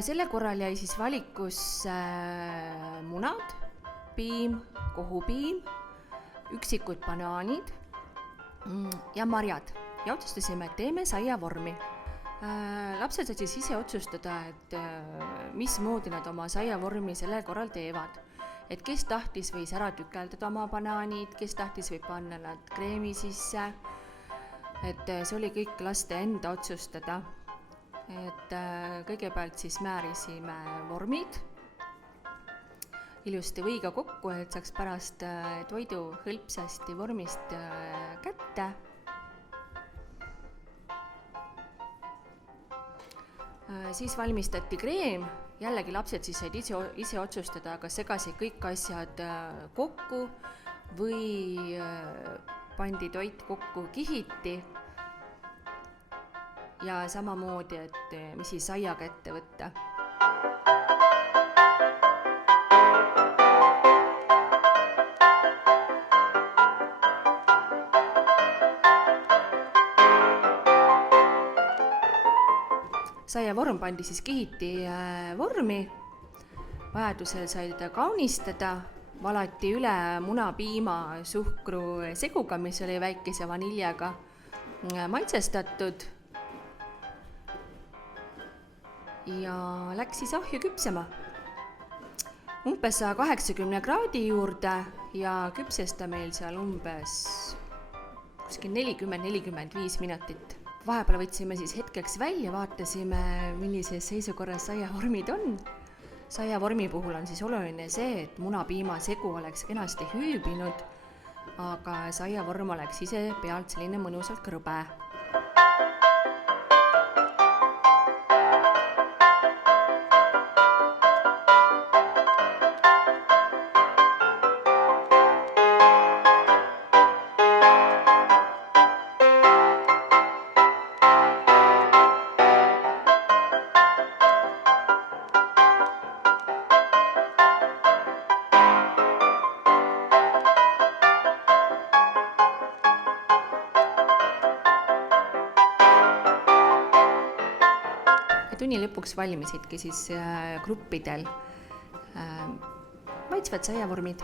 Selle korral jäi siis valikusse munad, piim, kohupiim, üksikud banaanid ja marjad. Ja otsustasime, et teeme saiavormi. Lapsed said siis ise otsustada, et mismoodi nad oma saiavormi sellel korral teevad. Et kes tahtis, võis ära tükeldada oma banaanid, kes tahtis, võib panna nad kreemi sisse. Et see oli kõik laste enda otsustada. Et kõigepealt siis määrisime vormid ilusti võiga kokku, et saaks pärast toidu hõlpsasti vormist kätte. Siis valmistati kreem, jällegi lapsed siis said ise otsustada, kas segasid kõik asjad kokku või pandi toit kokku kihiti. Ja samamoodi, et mis siis saiaga ette võtta. Saiavorm pandi siis kihiti vormi, vajadusel sai teda kaunistada, valati üle muna, piima, suhkru seguga, mis oli väikese vaniljaga maitsestatud. Ja läks siis ahju küpsema. Umbes 180 kraadi juurde ja küpses ta meil seal umbes 40-45 minutit. Vahepeal võtsime siis hetkeks välja, vaatasime, millises seisukorras saiavormid on. Saiavormi puhul on siis oluline see, et muna-piima segu oleks kenasti hüübinud, aga saiavorm oleks ise pealt selline mõnusalt krõbe. Tunni lõpuks valmisidki siis gruppidel maitsvad saiavormid.